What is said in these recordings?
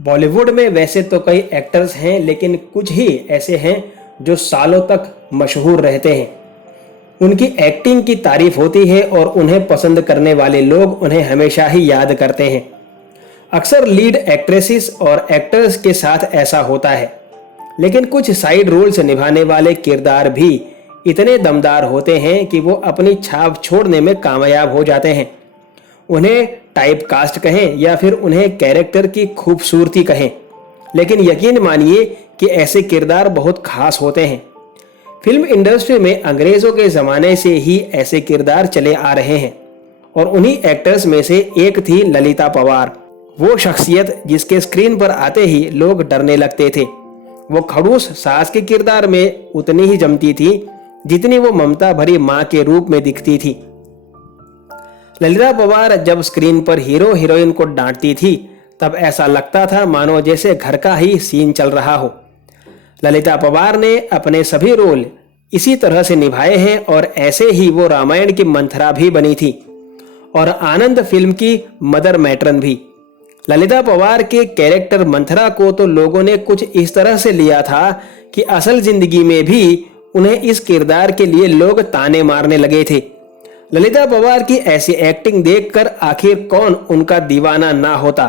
बॉलीवुड में वैसे तो कई एक्टर्स हैं, लेकिन कुछ ही ऐसे हैं जो सालों तक मशहूर रहते हैं। उनकी एक्टिंग की तारीफ होती है और उन्हें पसंद करने वाले लोग उन्हें हमेशा ही याद करते हैं। अक्सर लीड एक्ट्रेसेस और एक्टर्स के साथ ऐसा होता है, लेकिन कुछ साइड रोल्स निभाने वाले किरदार भी इतने दमदार होते हैं कि वो अपनी छाप छोड़ने में कामयाब हो जाते हैं। उन्हें टाइप कास्ट कहें या फिर उन्हें कैरेक्टर की खूबसूरती कहें, लेकिन यकीन मानिए कि ऐसे किरदार बहुत खास होते हैं। फिल्म इंडस्ट्री में अंग्रेज़ों के ज़माने से ही ऐसे किरदार चले आ रहे हैं और उन्हीं एक्टर्स में से एक थी ललिता पवार। वो शख्सियत जिसके स्क्रीन पर आते ही लोग डरने लगते थे। वो खड़ूस सास के किरदार में उतनी ही जमती थी जितनी वो ममता भरी माँ के रूप में दिखती थी। ललिता पवार जब स्क्रीन पर हीरो हीरोइन को डांटती थी तब ऐसा लगता था मानो जैसे घर का ही सीन चल रहा हो। ललिता पवार ने अपने सभी रोल इसी तरह से निभाए हैं और ऐसे ही वो रामायण की मंथरा भी बनी थी और आनंद फिल्म की मदर मैट्रन भी। ललिता पवार के कैरेक्टर मंथरा को तो लोगों ने कुछ इस तरह से लिया था कि असल जिंदगी में भी उन्हें इस किरदार के लिए लोग ताने मारने लगे थे। ललिता पवार की ऐसी एक्टिंग देखकर आखिर कौन उनका दीवाना ना होता।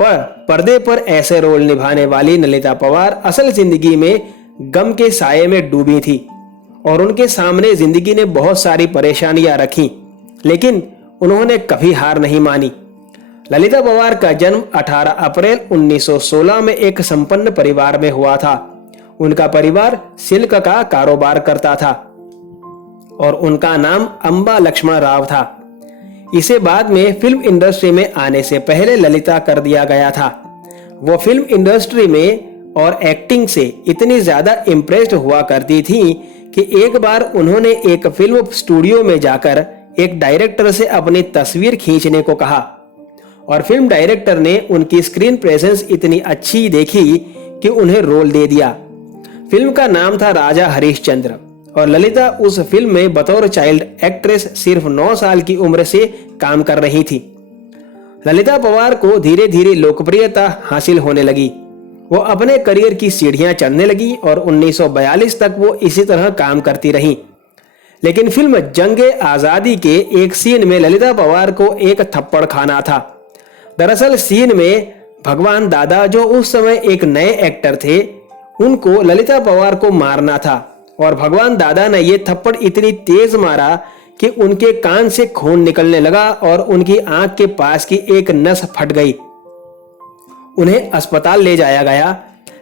पर पर्दे पर ऐसे रोल निभाने वाली ललिता पवार असल जिंदगी में गम के साये में डूबी थी और उनके सामने जिंदगी ने बहुत सारी परेशानियां रखी, लेकिन उन्होंने कभी हार नहीं मानी। ललिता पवार का जन्म 18 अप्रैल 1916 में एक संपन्न परिवार में हुआ था। उनका परिवार सिल्क का कारोबार करता था और उनका नाम अंबा लक्ष्मण राव था। इसे बाद में फिल्म इंडस्ट्री में आने से पहले ललिता कर दिया गया था। वो फिल्म इंडस्ट्री में और एक्टिंग से इतनी ज्यादा इम्प्रेस्ड हुआ करती थी कि एक बार उन्होंने एक फिल्म स्टूडियो में जाकर एक डायरेक्टर से अपनी तस्वीर खींचने को कहा और फिल्म डायरेक्टर ने उनकी स्क्रीन प्रेजेंस इतनी अच्छी देखी कि उन्हें रोल दे दिया। फिल्म का नाम था राजा हरिश्चंद्र और ललिता उस फिल्म में बतौर चाइल्ड एक्ट्रेस सिर्फ 9 साल की उम्र से काम कर रही थी। ललिता पवार को धीरे धीरे लोकप्रियता हासिल होने लगी। वो अपने करियर की सीढ़ियां चढ़ने लगी और 1942 तक वो इसी तरह काम करती रही। लेकिन फिल्म जंगे आजादी के एक सीन में ललिता पवार को एक थप्पड़ खाना था। दरअसल सीन में भगवान दादा, जो उस समय एक नए एक्टर थे, उनको ललिता पवार को मारना था और भगवान दादा ने ये थप्पड़ इतनी तेज मारा कि उनके कान से खून निकलने लगा और उनकी आंख के पास की एक नस फट गई। उन्हें अस्पताल ले जाया गया,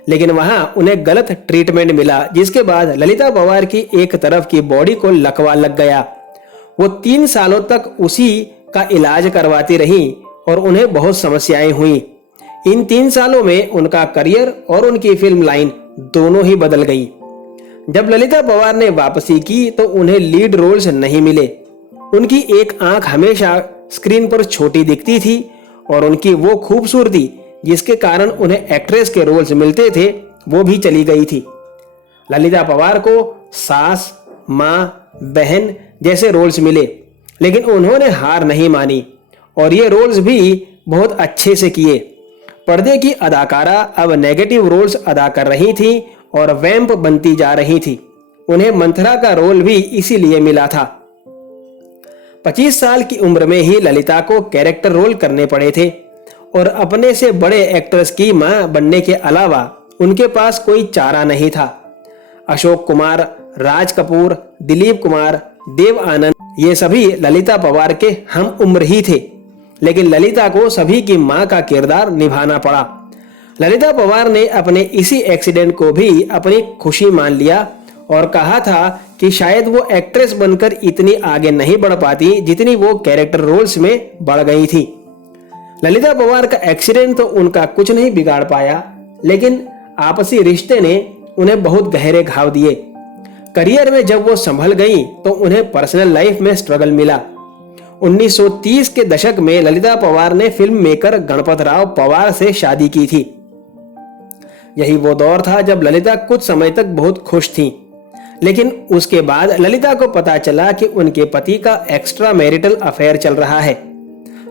लेकिन वहां उन्हें गलत ट्रीटमेंट मिला, जिसके बाद ललिता पवार की एक तरफ की बॉडी को लकवा लग गया। वो 3 सालों तक उसी का इलाज करवाती रही और उन्हें बहुत समस्याएं हुई। इन 3 सालों में उनका करियर और उनकी फिल्म लाइन दोनों ही बदल गई। जब ललिता पवार ने वापसी की तो उन्हें लीड रोल्स नहीं मिले। उनकी एक आंख हमेशा स्क्रीन पर छोटी दिखती थी और उनकी वो खूबसूरती जिसके कारण उन्हें एक्ट्रेस के रोल्स मिलते थे वो भी चली गई थी। ललिता पवार को सास, माँ, बहन जैसे रोल्स मिले, लेकिन उन्होंने हार नहीं मानी और ये रोल्स भी बहुत अच्छे से किए। पर्दे की अदाकारा अब नेगेटिव रोल्स अदा कर रही थी और वैम्प बनती जा रही थी। उन्हें मंथरा का रोल भी इसीलिए मिला था। 25 साल की उम्र में ही ललिता को कैरेक्टर रोल करने पड़े थे और अपने से बड़े एक्ट्रेस की मां बनने के अलावा उनके पास कोई चारा नहीं था। अशोक कुमार, राज कपूर, दिलीप कुमार, देव आनंद, ये सभी ललिता पवार के हम उम्र ही थे, लेकिन ललिता को सभी की मां का किरदार निभाना पड़ा। ललिता पवार ने अपने इसी एक्सीडेंट को भी अपनी खुशी मान लिया और कहा था कि शायद वो एक्ट्रेस बनकर इतनी आगे नहीं बढ़ पाती जितनी वो कैरेक्टर रोल्स में बढ़ गई थी। ललिता पवार का एक्सीडेंट तो उनका कुछ नहीं बिगाड़ पाया, लेकिन आपसी रिश्ते ने उन्हें बहुत गहरे घाव दिए। करियर में जब वो संभल गई तो उन्हें पर्सनल लाइफ में स्ट्रगल मिला। 1930 के दशक में ललिता पवार ने फिल्म मेकर गणपत राव पवार से शादी की थी। यही वो दौर था जब ललिता कुछ समय तक बहुत खुश थीं, लेकिन उसके बाद ललिता को पता चला कि उनके पति का एक्स्ट्रा मैरिटल अफेयर चल रहा है।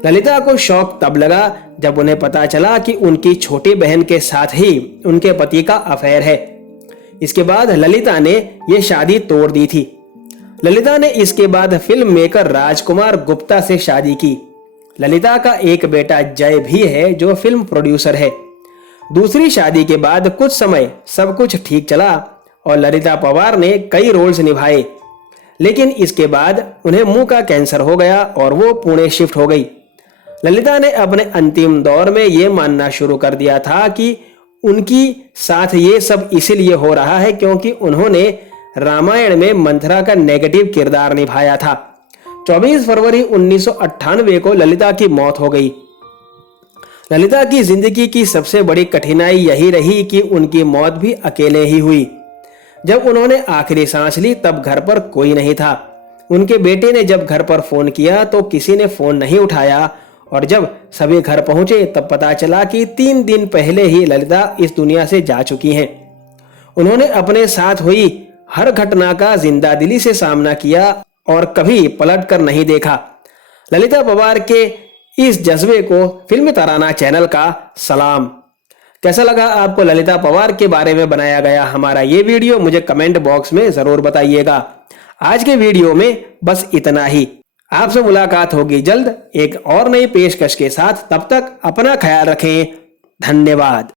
ललिता को शौक तब लगा जब उन्हें पता चला कि उनकी छोटी बहन के साथ ही उनके पति का अफेयर है। इसके बाद ललिता ने यह शादी तोड़ दी थी। ललिता ने इसके बाद फिल्म मेकर राजकुमार गुप्ता से शादी की। ललिता का एक बेटा जय भी है जो फिल्म प्रोड्यूसर है। दूसरी शादी के बाद कुछ समय सब कुछ ठीक चला और ललिता पवार ने कई रोल्स निभाए, लेकिन इसके बाद उन्हें मुंह का कैंसर हो गया और वो पुणे शिफ्ट हो गई। ललिता ने अपने अंतिम दौर में ये मानना शुरू कर दिया था कि उनकी साथ ये सब इसीलिए हो रहा है क्योंकि उन्होंने रामायण में मंथरा का नेगेटिव किरदार निभाया था। 24 फरवरी 1998 को ललिता की मौत हो गई। ललिता की जिंदगी की सबसे बड़ी कठिनाई यही रही कि उनकी मौत भी अकेले ही हुई। जब उन्होंने आखिरी सांस ली तब घर पर कोई नहीं था। उनके बेटे ने जब घर पर फोन किया तो किसी ने फोन नहीं उठाया और जब सभी घर पहुंचे तब पता चला कि 3 दिन पहले ही ललिता इस दुनिया से जा चुकी हैं। उन्होंने अपने साथ हुई हर घटना का जिंदादिली से सामना किया और कभी पलट कर नहीं देखा। ललिता पवार के इस जज्बे को फिल्मी तराना चैनल का सलाम। कैसा लगा आपको ललिता पवार के बारे में बनाया गया हमारा ये वीडियो, मुझे कमेंट बॉक्स में जरूर बताइएगा। आज के वीडियो में बस इतना ही। आपसे मुलाकात होगी जल्द एक और नई पेशकश के साथ। तब तक अपना ख्याल रखें। धन्यवाद।